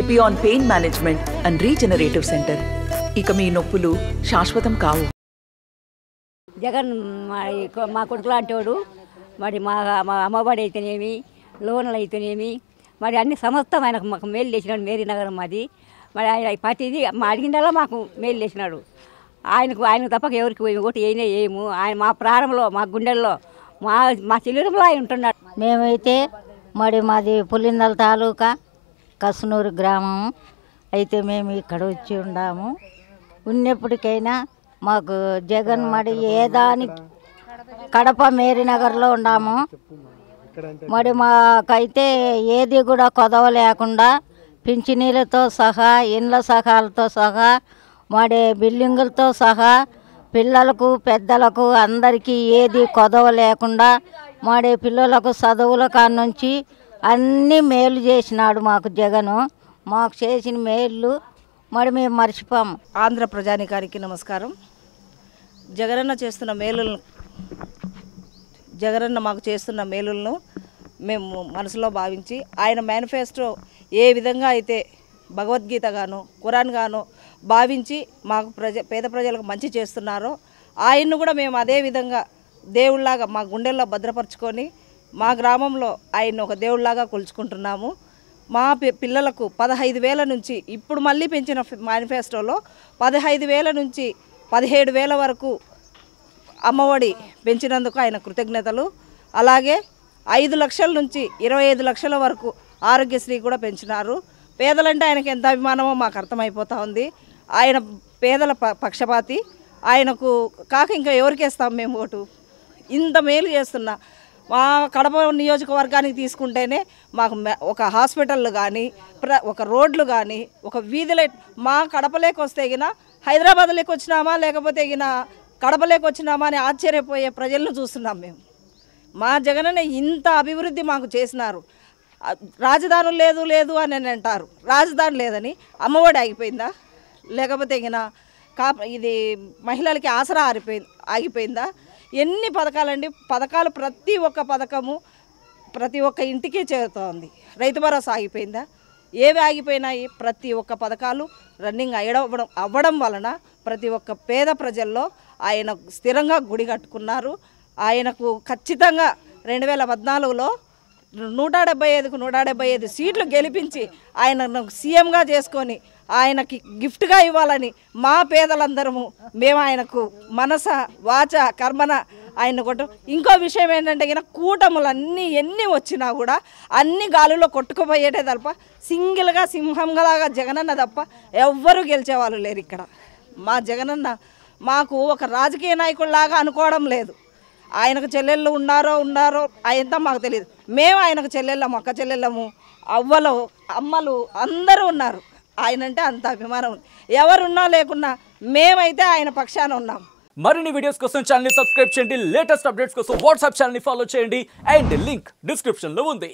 Epione pain management and regenerative centre. ఇక మీ నొప్పులు శాశ్వతం కావు. జగన్ మా కొడుకు లాంటి వాడు. మరి మా అమ్మఒడి అయితేనేమి, లోన్లు అయితేనేమి, మరి అన్ని సమస్తం ఆయనకు మాకు మేలు చేసినాడు. మేరీ నగరం మాది. మరి ఆయన ప్రతిదీ మా అడిగిందల్లా మాకు మేలు చేసినాడు. ఆయన తప్పక ఎవరికి ఓటు వేయనే వేయము. ఆయన మా ప్రారంభంలో, మా గుండెల్లో, మా చెల్లెలలో ఆయన ఉంటున్నాడు. మేమైతే మాది పులిందల తాలూకా కసునూరు గ్రామం అయితే మేము ఇక్కడ వచ్చి ఉన్నాము. ఉన్నప్పటికైనా మాకు జగన్ ఏదానికి కడప మేరీ నగర్లో ఉన్నాము. మాకైతే ఏది కూడా కొదవ లేకుండా పింఛనీలతో సహా, ఇండ్ల సహాలతో సహా, బిల్డింగులతో సహా, పిల్లలకు పెద్దలకు అందరికీ ఏది కొదవ లేకుండా పిల్లలకు చదువుల కానుంచి అన్నీ మేలు చేసినాడు మాకు జగను. మాకు చేసిన మేలు మేము మర్చిపోము. ఆంధ్ర ప్రజానికానికి నమస్కారం. జగనన్న మాకు చేస్తున్న మేలులను మేము మనసులో భావించి, ఆయన మేనిఫెస్టో ఏ విధంగా అయితే భగవద్గీత గాను, ఖురాన్ గాను భావించి మాకు పేద ప్రజలకు మంచి చేస్తున్నారో, ఆయన్ను కూడా మేము అదే విధంగా దేవుళ్లాగా మా గుండెల్లో భద్రపరుచుకొని మా గ్రామంలో ఆయన ఒక దేవుళ్లాగా కొలుచుకుంటున్నాము. మా పిల్లలకు 15,000 నుంచి ఇప్పుడు మళ్ళీ పెంచిన మేనిఫెస్టోలో 15,000 నుంచి 17,000 వరకు అమ్మఒడి పెంచినందుకు ఆయన కృతజ్ఞతలు. అలాగే 5 లక్షల నుంచి 25 లక్షల వరకు ఆరోగ్యశ్రీ కూడా పెంచినారు. పేదలంటే ఆయనకి ఎంత అభిమానమో మాకు అర్థమైపోతూ ఉంది. ఆయన పేదల పక్షపాతి. ఆయనకు కాక ఇంకా ఎవరికేస్తాం మేము ఓటు? ఇంత మేలు చేస్తున్నా మా కడప నియోజకవర్గానికి తీసుకుంటేనే మాకు ఒక హాస్పిటల్ కానీ, ఒక రోడ్లు కానీ, ఒక వీధి లైట్ మా కడపలోకి వస్తే గిన హైదరాబాద్లోకి వచ్చినామా లేకపోతే గిన కడపలోకి వచ్చినామా అని ఆశ్చర్యపోయే ప్రజలను చూస్తున్నాం మేము. మా జగనన్న ఇంత అభివృద్ధి మాకు చేసినారు. రాజధాని లేదు అని అంటారు. రాజధాని లేదని అమ్మఒడి ఆగిపోయిందా? లేకపోతే గిన ఇది మహిళలకి ఆసరా ఆగిపోయిందా? ఎన్ని పథకాలండి! పథకాలు ప్రతి ఒక్క పథకము ప్రతి ఒక్క ఇంటికి చేరుతోంది. రైతు భరోసా ఆగిపోయిందా? ఏవి ఆగిపోయినాయి? ప్రతి ఒక్క పథకాలు రన్నింగ్ అవ్వడం వలన ప్రతి ఒక్క పేద ప్రజల్లో ఆయన స్థిరంగా గుడి కట్టుకున్నారు. ఆయనకు ఖచ్చితంగా 2014లో 175కు 175 సీట్లు గెలిపించి ఆయనను సీఎంగా చేసుకొని ఆయనకి గిఫ్ట్గా ఇవ్వాలని మా పేదలందరము మేము ఆయనకు మనస వాచ కర్మన ఆయన కొట్టు. ఇంకో విషయం ఏంటంటే కూటములు ఎన్ని వచ్చినా కూడా అన్ని గాలిలో కొట్టుకుపోయేటే తప్ప సింగిల్గా సింహంలాగా జగనన్న తప్ప ఎవ్వరూ గెలిచేవాళ్ళు లేరు ఇక్కడ. మా జగనన్న మాకు ఒక రాజకీయ నాయకుడిలాగా అనుకోవడం లేదు. ఆయనకు చెల్లెళ్ళు ఉన్నారో అయంతా మాకు తెలియదు. మేము ఆయనకు చెల్లెళ్ళము, అక్క చెల్లెళ్ళము, అవ్వలు, అమ్మలు అందరూ ఉన్నారు. ఆయనంటే అంత అభిమానం. ఎవరున్నా లేకున్నా మేమైతే ఆయన పక్షాన ఉన్నాం. మరిన్ని వీడియోస్ కోసం ఛానల్ ని సబ్స్క్రైబ్ చేయండి. లేటెస్ట్ అప్డేట్స్ కోసం వాట్సాప్ ఛానల్ ని ఫాలో చేయండి. అండ్ లింక్ డిస్క్రిప్షన్ లో ఉంది.